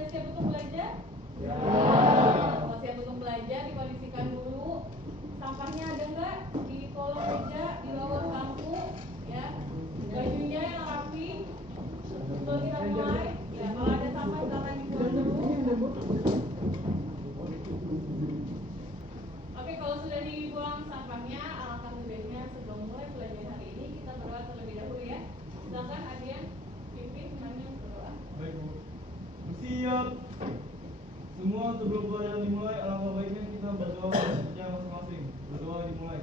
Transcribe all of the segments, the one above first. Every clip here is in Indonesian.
Sudah siap untuk belajar? Ya. Kalau siap untuk belajar, dikondisikan dulu. Sampahnya ada nggak di kolong meja, di bawah bangku, ya. Bajunya yang rapi. Sebelum kita mulai, ya kalau ada sampah silakan dibuang dulu. Oke, kalau sudah dibuang sampahnya, alangkah baiknya sebelum mulai belajar hari ini kita berdoa terlebih dahulu ya. Silakan Adian, pimpin hanya berdoa. Baik Bu. Bersiap. Semua sebelum pelajaran dimulai, alangkah baiknya kita berdoa secara masing-masing. Berdoa dimulai.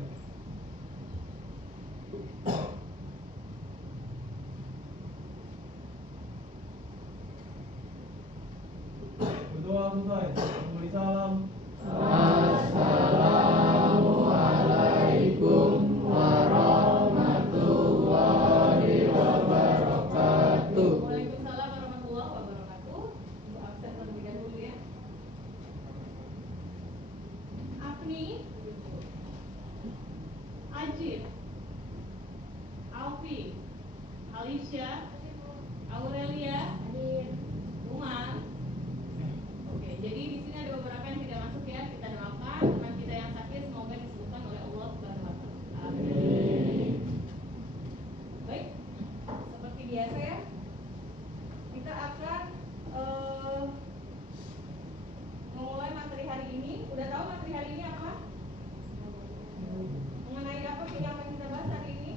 Berdoa selesai. Memberi salam. Assalamualaikum warahmatullahi wabarakatuh. Waalaikumsalam warahmatullahi wabarakatuh. Ibu absen terlebih dahulu ya. Afni, Ajib, Alfi, Alicia, Aurelia, Umar. Oke, jadi di sini ada beberapa yang tidak masuk ya. Kita doakan teman kita yang sakit semoga disembuhkan oleh Allah Subhanahu wa taala. Amin. Baik, seperti biasa ya. Kita akan memulai materi hari ini. Udah tahu materi hari ini apa? Mengenai apa sih yang akan kita bahas hari ini?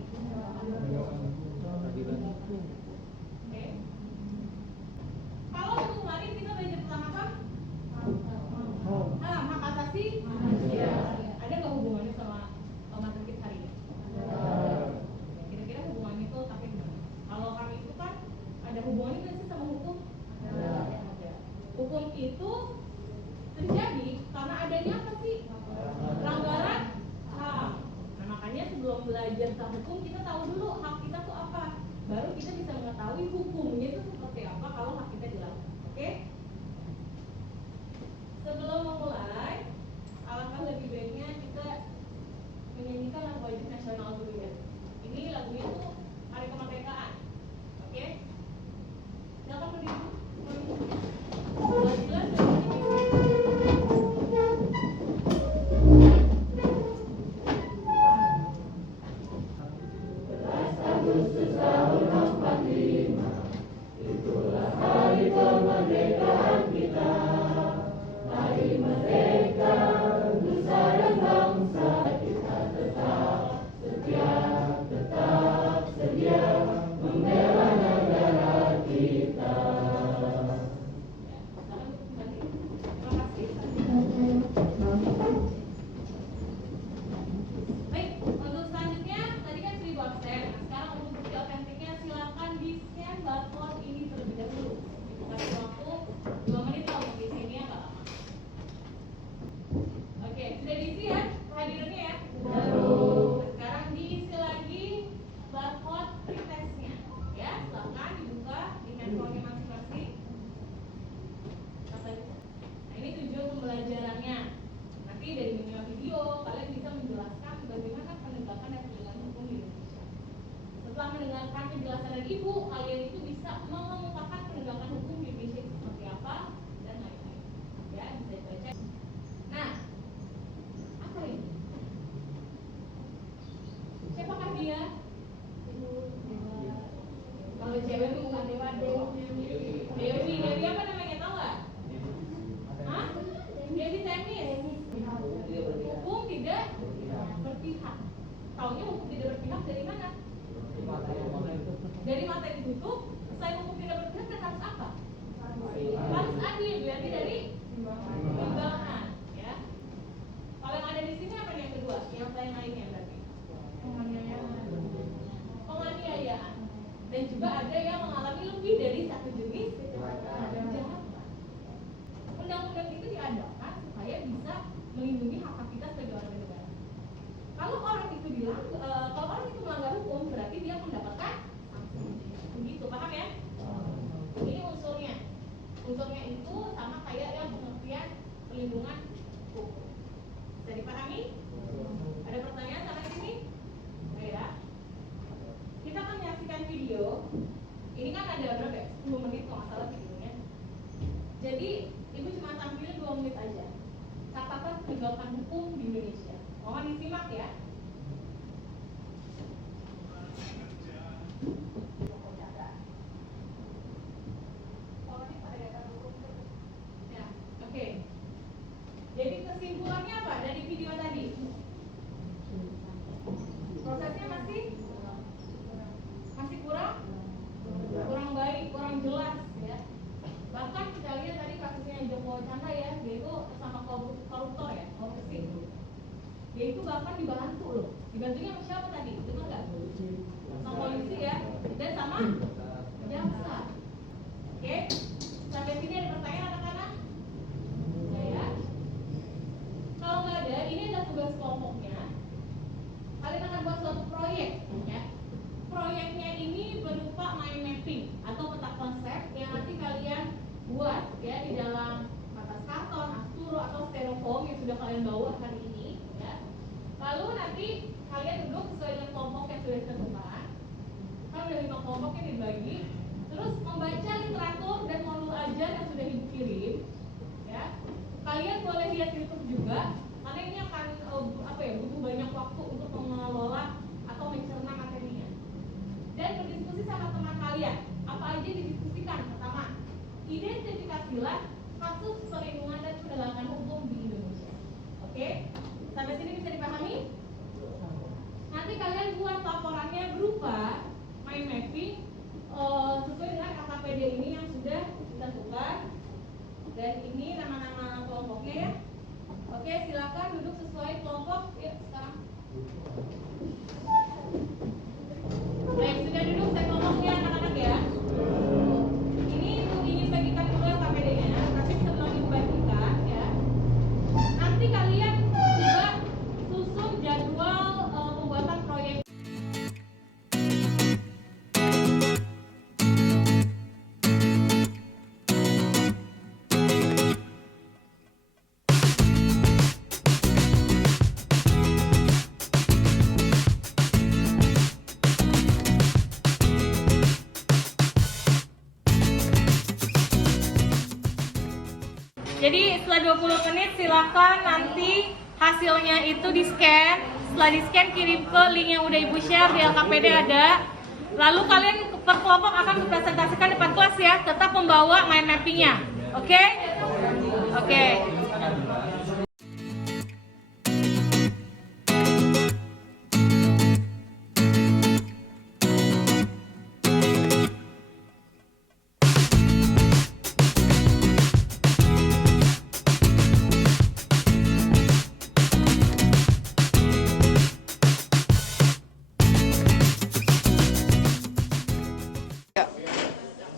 Oke. Kalau minggu kemarin kita belajar tentang apa? Hak asasi manusia. Ada nggak hubungannya sama materi kita hari ini? Kira-kira hubungannya itu tapi gimana? Kalau kami itu kan ada hubungannya nggak sih sama hukum? Ada. Hukum itu terjadi karena adanya apa sih? Pelanggaran HAM. Nah makanya sebelum belajar tentang hukum kita tahu dulu hak kita tuh apa. Baru kita bisa mengetahui hukumnya itu seperti apa kalau hak kita dilakukan. Oke? Sebelum memulai, alangkah lebih baiknya kita menyanyikan lagu wajib nasional dulu ya. Ini lagunya tuh Hari Kemerdekaan. Oke? Silakan berdiri. Jelas Agustus tahun 45, itulah hari kemerdekaan kita. Hari merdeka, nusa dan bangsa, kita tetap setia membela negara kita. Baik, untuk selanjutnya tadi kan 1000 absen. Nah, sekarang untuk bukti otentiknya silakan di-scan barcode ini terlebih dahulu. Itu kasih waktu 2 menit kalau untuk di-scan-nya nggak lama. Oke, sudah diisi ya kehadirannya ya? Nah, sekarang diisi lagi barcode pretestnya. Ya, silakan dibuka di handphone-nya masing-masing. Nah, ini tujuan pembelajarannya. Nanti dari menyimak video kalian bisa menjelaskan bagaimana penegakan dan penegakan hukum di Indonesia. Setelah mendengarkan penjelasan dari ibu, kalian itu bisa mengemukakan penegakan hukum di Indonesia itu seperti apa dan lain-lain. Ya, bisa dibaca. Nah, apa ini? Siapakah dia? Kalau cewek itu bukan Dewa, Dewi apa namanya, tahu nggak? Hah? Dewi Temis. Hukum tidak berpihak. Taunya hukum tidak berpihak dari mana? Dari mata ditutup. Selain hukum tidak berpihak dan harus apa? Harus adil, berarti dari timbangan, ya. Kalau yang ada di sini apa nih yang kedua? Yang lain-lainnya berarti penganiayaan. Dan juga ada yang mengalami lebih dari satu jenis kejahatan. Undang-undang itu diadakan supaya bisa melindungi hak kita sebagai warga negara. Kalau orang itu melanggar hukum, berarti dia mendapatkan sanksi. Begitu, paham ya? Ini unsurnya. Unsurnya itu sama kayak yang pengertian perlindungan hukum. Bisa dipahami? Ada pertanyaan sampai sini? Oke ya. Kita akan menyaksikan video. Ini kan ada berapa ya? 10 menit kalau nggak salah videonya. Jadi ibu cuma tampilin 2 menit aja. Catatan penegakan hukum di Indonesia. Mohon disimak ya. Ya, oke. Jadi kesimpulannya apa dari video tadi? Prosesnya masih kurang baik, kurang jelas ya. Bahkan kita lihat tadi kasusnya Joko Chandra ya, dia itu sama koruptor ya, korupsi. Dia itu bahkan dibantu loh. Dibantunya sama siapa tadi? Dengar nggak? Sama polisi ya, dan sama jaksa. Oke, sampai sini ada pertanyaan anak-anak? Ya. Kalau nggak ada, ini adalah tugas kelompoknya. Kalian akan buat suatu proyek, ya. Proyeknya ini berupa mind mapping atau peta konsep yang nanti kalian buat ya di dalam kertas karton, asturo atau styrofoam yang sudah kalian bawa hari ini. Ya. Lalu nanti kalian duduk sesuai dengan kelompok yang sudah ditentukan. Kan udah 5 kelompok yang dibagi. Terus membaca literatur dan modul ajar yang sudah ibu kirim. Ya. Kalian boleh lihat YouTube juga. Karena ini akan butuh banyak waktu untuk mengelola atau mencerna materinya. Dan berdiskusi sama teman kalian. Apa aja didiskusikan? Pertama, identifikasilah kasus perlindungan dan penegakan hukum di Indonesia. Oke? Sampai sini bisa dipahami? Nanti kalian buat laporannya berupa mind mapping sesuai dengan KKPD ini yang sudah ditentukan. Dan ini nama-nama kelompoknya ya. Oke, silakan duduk sesuai kelompok. Yuk, sekarang. Baik, sudah duduk saya kelompoknya anak-anak ya. Ini ingin bagikan dulu KPD-nya, tapi sebelum dibagikan ya, nanti kalian juga susun jadwal pembuatan proyek. Jadi setelah 20 menit silakan nanti hasilnya itu di scan. Setelah di scan kirim ke link yang udah ibu share di LKPD ada. Lalu kalian per kelompok akan mempresentasikan depan kelas ya. Tetap membawa mind mappingnya. Oke? Oke.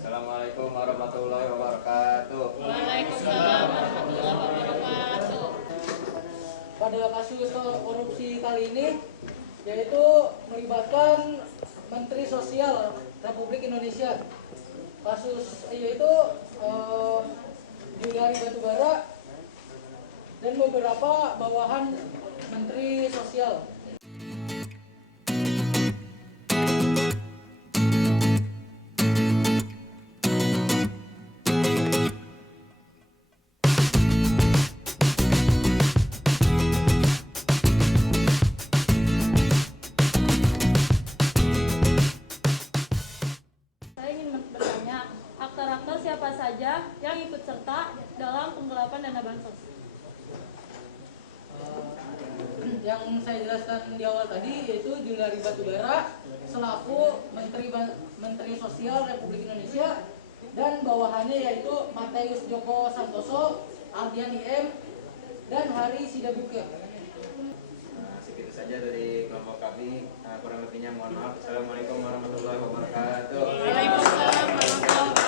Assalamualaikum warahmatullahi wabarakatuh. Waalaikumsalam warahmatullahi wabarakatuh. Pada kasus korupsi kali ini yaitu melibatkan Menteri Sosial Republik Indonesia. Kasus yaitu Juliari Batubara dan beberapa bawahan Menteri Sosial. Aktor-aktor siapa saja yang ikut serta dalam penggelapan dana bansos? Yang saya jelaskan di awal tadi yaitu Juliari Batubara selaku Menteri Sosial Republik Indonesia dan bawahannya yaitu Matius Joko Santoso, Ardian IM, dan Hari Sidabuke. Segitu saja dari kelompok kami. Kurang lebihnya mohon maaf. Assalamualaikum warahmatullahi wabarakatuh. Waalaikumsalam warahmatullahi wabarakatuh.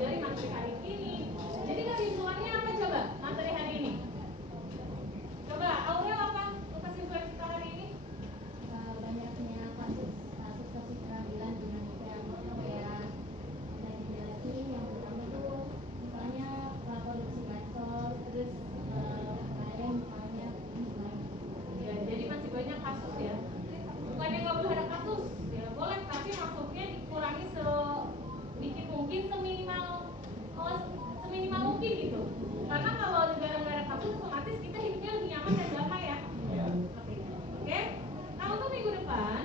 pelajari materi hari ini. Jadi kesimpulannya apa coba materi hari ini? Coba Aurel apa kesimpulan kita hari ini? Banyaknya kasus peradilan di Indonesia, kayak dari dijelasin yang pertama tuh misalnya korupsi bansos, terus kemarin misalnya Ya, jadi masih banyak kasus ya. Bukannya nggak boleh ada kasus, ya boleh, tapi masuknya dikurangi sedikit mungkin, seminimal mungkin gitu. Karena kalau negara nggak ada kasus, otomatis kita hidupnya lebih nyaman dan damai ya. Seperti itu. Oke? Nah untuk minggu depan,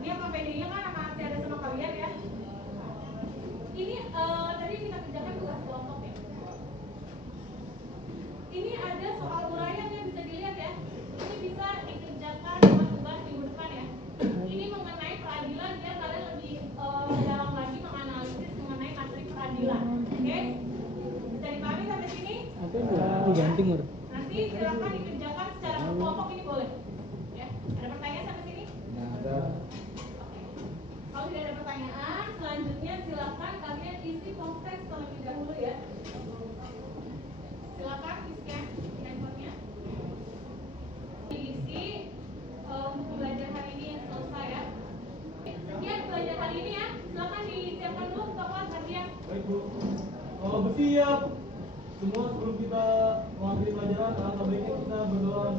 ini apa PD-nya kan masih ada sama kalian ya. Ini tadi kita kerjakan tugas kelompok ya. Ini ada soal uraian yang bisa dilihat ya. Ini bisa dikerjakan tugas minggu depan ya. Ini mengenai peradilan, ya kalian lebih dalam lagi menganalisis mengenai materi peradilan. Oke? Bisa dipahami sampai sini? Nanti silakan dikerjakan secara kelompok, ini boleh. Ya. Ada pertanyaan sampai sini? Ada. Oke. Kalau tidak ada pertanyaan, selanjutnya silakan kalian isi form teks terlebih dahulu ya. Silakan di-scan handphonenya. Diisi untuk belajar hari ini yang selesai ya. Sekian belajar hari ini ya. Silakan disiapkan dulu buka kelas hadiah. Baik Bu. Bersiap. Semua sebelum kita mengambil pelajaran, alangkah baiknya kita berdoa